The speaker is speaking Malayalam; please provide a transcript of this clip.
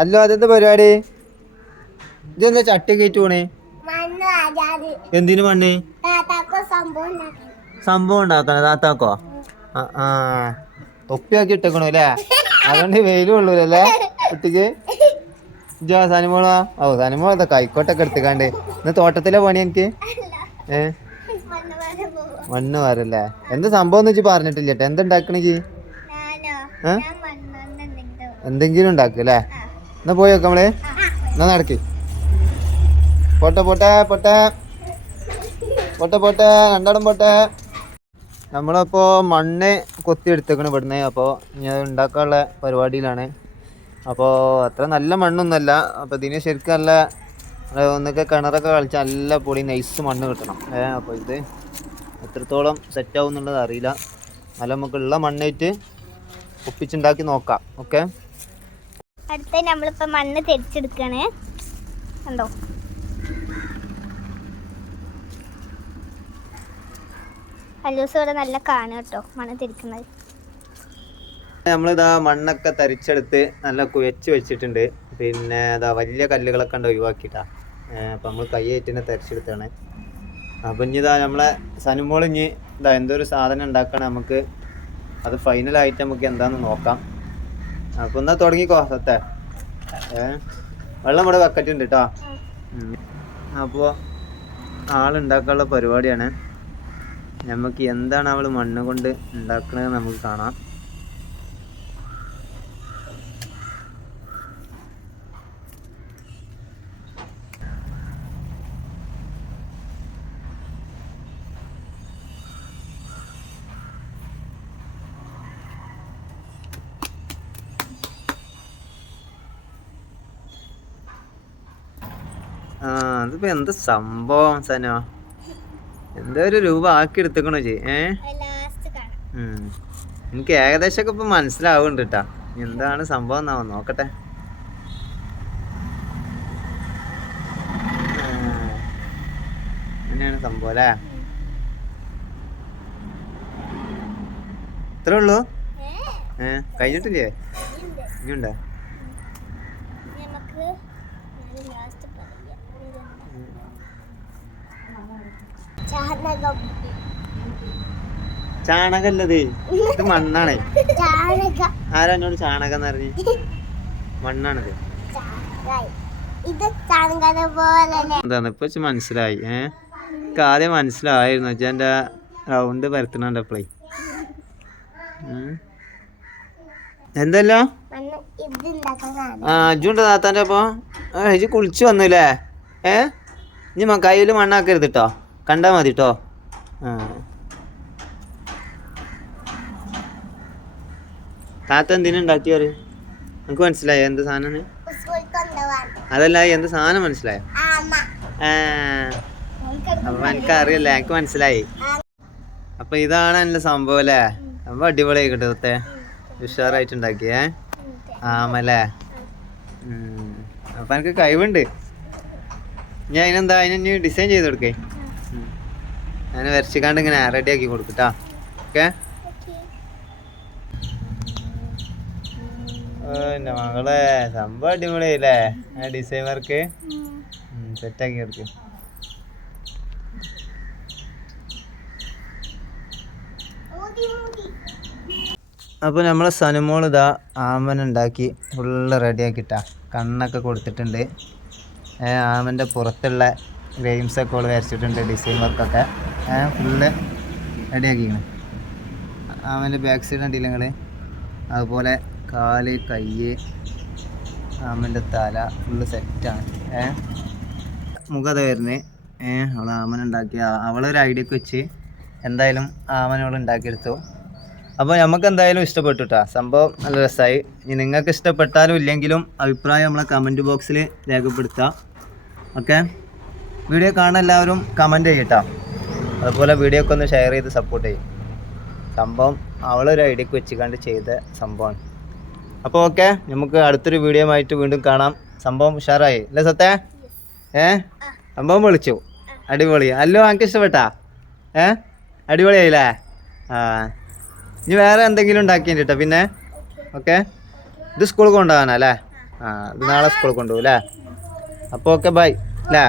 അല്ലോ അതെന്താ പരിപാടി? ഇതെന്താ ചട്ടി കയറ്റി പോണേ? എന്തിനു മണ്ണ്? സംഭവം ഉണ്ടാക്കണ താത്താക്കോ? ആ തൊപ്പിയാക്കി ഇട്ടേക്കണു അല്ലേ? അതുകൊണ്ട് വെയിലും ഉള്ളൂല്ലേ കുട്ടിക്ക്. സനിമോളോ? സനിമോൾ ഇതൊക്കെ ആയിക്കോട്ടൊക്കെ എടുത്തുക്കാണ്ട്. ഇന്ന് തോട്ടത്തിലെ പണി എനിക്ക്. മണ്ണ് വാരല്ലേ? എന്താ സംഭവം എന്ന് വെച്ച് പറഞ്ഞിട്ടില്ല. എന്താ ഉണ്ടാക്കണേ? എന്തെങ്കിലും ഉണ്ടാക്കല്ലേ? എന്നാ പോയി വെക്കാം നമ്മള്. എന്നാ നടക്ക്. പോട്ടെ പോട്ടെ പോട്ടെ പോട്ടെ പോട്ടെ രണ്ടാടും പോട്ടെ. നമ്മളിപ്പോ മണ്ണ് കൊത്തി എടുത്തേക്കണ് ഇവിടുന്ന്. അപ്പോൾ ഇനി അത് ഉണ്ടാക്കാനുള്ള പരിപാടിയിലാണ്. അപ്പോൾ അത്ര നല്ല മണ്ണൊന്നുമല്ല. അപ്പോൾ ഇതിന് ശരിക്കും നല്ല ഒന്നൊക്കെ കിണറൊക്കെ കളിച്ച് നല്ല പൊടി നൈസ് മണ്ണ് കിട്ടണം. അപ്പോൾ ഇത് എത്രത്തോളം സെറ്റാവും എന്നുള്ളത് അറിയില്ല. നല്ല നമുക്കുള്ള മണ്ണായിട്ട് ഒപ്പിച്ചുണ്ടാക്കി നോക്കാം. ഓക്കെ, അടുത്ത നമ്മളിപ്പോ മണ്ണ് തിരിച്ചെടുക്കണേ. കണ്ടോ, കല്ലൂസ് ഇവിടെ നല്ല കാണും കേട്ടോ മണ്ണ് തിരിക്കുന്നത്. നമ്മളിതാ മണ്ണൊക്കെ തരിച്ചെടുത്ത് നല്ല കുഴച്ച് വെച്ചിട്ടുണ്ട്. പിന്നെ ഇതാ വലിയ കല്ലുകളൊക്കെ ഉണ്ട് ഒഴിവാക്കിയിട്ടാ. അപ്പം നമ്മൾ കൈയായിട്ട് തന്നെ തരിച്ചെടുത്താണ്. അപ്പം ഇനി ഇതാ നമ്മളെ സനുമോൾ ഇനി ഇതാ എന്തോ ഒരു സാധനം ഉണ്ടാക്കണം. നമുക്ക് അത് ഫൈനലായിട്ട് നമുക്ക് എന്താണെന്ന് നോക്കാം. അപ്പം എന്നാ തുടങ്ങിക്കോ സത്തെ. വെള്ളം ഇവിടെ വെക്കറ്റുണ്ട് കേട്ടോ. അപ്പോൾ ആളുണ്ടാക്കാനുള്ള പരിപാടിയാണ്. നമുക്ക് എന്താണ് അവൾ മണ്ണ് കൊണ്ട് ഉണ്ടാക്കുന്നത് നമുക്ക് കാണാം. അതിപ്പോ എന്താ സംഭവം സനോ? എന്താ ഒരു രൂപ ആക്കി എടുത്തേക്കണോ എനിക്ക് ഏകദേശമൊക്കെ ഇപ്പൊ മനസ്സിലാവുന്നുണ്ട് കേട്ടാ. എന്താണ് സംഭവം എന്നാവോ നോക്കട്ടെ. അങ്ങനെയാണ് സംഭവം അല്ലേ? ഇത്രേ ഉള്ളൂ? കഴിഞ്ഞിട്ടില്ലേ? ഇനിയുണ്ടോ? ചാണകല്ലത്, ഇത് മണ്ണാണേ. ആരാ എന്നോട് ചാണകം എന്ന് പറഞ്ഞ്? മണ്ണാണിത്. എന്താണ് ഇപ്പൊ മനസ്സിലായി? എനിക്ക് ആദ്യം മനസ്സിലായിരുന്നു. എന്റെ റൗണ്ട് പരത്തണപ്പളേ. എന്തല്ലോ അജുണ്ട് താത്താൻ്റെ. അപ്പൊ ഇജ് കുളിച്ചു വന്നില്ലേ? ഇനി കയ്യിൽ മണ്ണാക്കരുത് കേട്ടോ, കണ്ടാ മതി കേട്ടോ. താത്ത എന്തിനുണ്ടാക്കിയാറ്? നമുക്ക് മനസ്സിലായോ എന്ത് സാധനമാണ്? അതല്ല, എന്ത് സാധനം മനസ്സിലായോ? അപ്പൊ എനിക്കറിയില്ല, എനിക്ക് മനസ്സിലായി. അപ്പൊ ഇതാണ് എന്റെ സംഭവം അല്ലേ? അപ്പൊ അടിപൊളിയായി കിട്ടത്തെ, ഉഷാറായിട്ടുണ്ടാക്കിയേ ആമല്ലേ. അപ്പൊ എനിക്ക് കഴിവുണ്ട്. ഞാൻ അതിനെന്താ, അതിനെ ഡിസൈൻ ചെയ്ത് കൊടുക്കേ. ഞാൻ വരച്ചിക്കാണ്ട് ഇങ്ങനെ റെഡി ആക്കി കൊടുക്കട്ടാ. ഓക്കെ, മകളെ സംഭവം അടിപൊളിയല്ലേ? ഡിസൈൻ വർക്ക് സെറ്റാക്കി കൊടുക്ക്. അപ്പോൾ നമ്മളെ സനുമോൾ ഇതാ ആമൻ ഉണ്ടാക്കി ഫുള്ള് റെഡിയാക്കിട്ടാ. കണ്ണൊക്കെ കൊടുത്തിട്ടുണ്ട്. ആമൻ്റെ പുറത്തുള്ള ഗെയിംസൊക്കെ ഓൾ വരച്ചിട്ടുണ്ട്. ഡിസൈൻ വർക്കൊക്കെ ഫുള്ള് റെഡിയാക്കിക്കണം. ആമൻ്റെ ബാക്ക് സൈഡ് ഉണ്ടല്ലോ നിങ്ങൾ, അതുപോലെ കാല്, കൈ, ആമൻ്റെ തല ഫുള്ള് സെറ്റാണ്. മുഖത വരുന്നത്. അവൾ ആമനുണ്ടാക്കി. അവളൊരു ഐഡിയക്ക് വെച്ച് എന്തായാലും ആമനോൾ ഉണ്ടാക്കിയെടുത്തു. അപ്പോൾ നമുക്ക് എന്തായാലും ഇഷ്ടപ്പെട്ടു കേട്ടോ. സംഭവം നല്ല രസമായി. ഇനി നിങ്ങൾക്ക് ഇഷ്ടപ്പെട്ടാലും ഇല്ലെങ്കിലും അഭിപ്രായം നമ്മളെ കമൻറ്റ് ബോക്സിൽ രേഖപ്പെടുത്താം. ഓക്കെ, വീഡിയോ കാണാൻ എല്ലാവരും കമൻറ്റ് ചെയ്യട്ടോ. അതുപോലെ വീഡിയോ ഒക്കെ ഒന്ന് ഷെയർ ചെയ്ത് സപ്പോർട്ട് ചെയ്യും. സംഭവം അവളൊരു ഐഡിയക്ക് വെച്ചുകൊണ്ട് ചെയ്ത സംഭവമാണ്. അപ്പോൾ ഓക്കെ, നമുക്ക് അടുത്തൊരു വീഡിയോ ആയിട്ട് വീണ്ടും കാണാം. സംഭവം ഉഷാറായി അല്ലേ സത്തേ? സംഭവം വിളിച്ചു അടിപൊളി. അല്ലോ എനിക്ക് ഇഷ്ടപ്പെട്ടാ? അടിപൊളിയായില്ലേ? ഇനി വേറെ എന്തെങ്കിലും ഉണ്ടാക്കിയിട്ട് കേട്ടോ പിന്നെ. ഓക്കെ, ഇത് സ്കൂളിൽ കൊണ്ടുപോകാനല്ലേ? ആ ഇത് നാളെ സ്കൂളിൽ കൊണ്ടുപോകും അല്ലേ? അപ്പോൾ ഓക്കെ ബൈ അല്ലേ?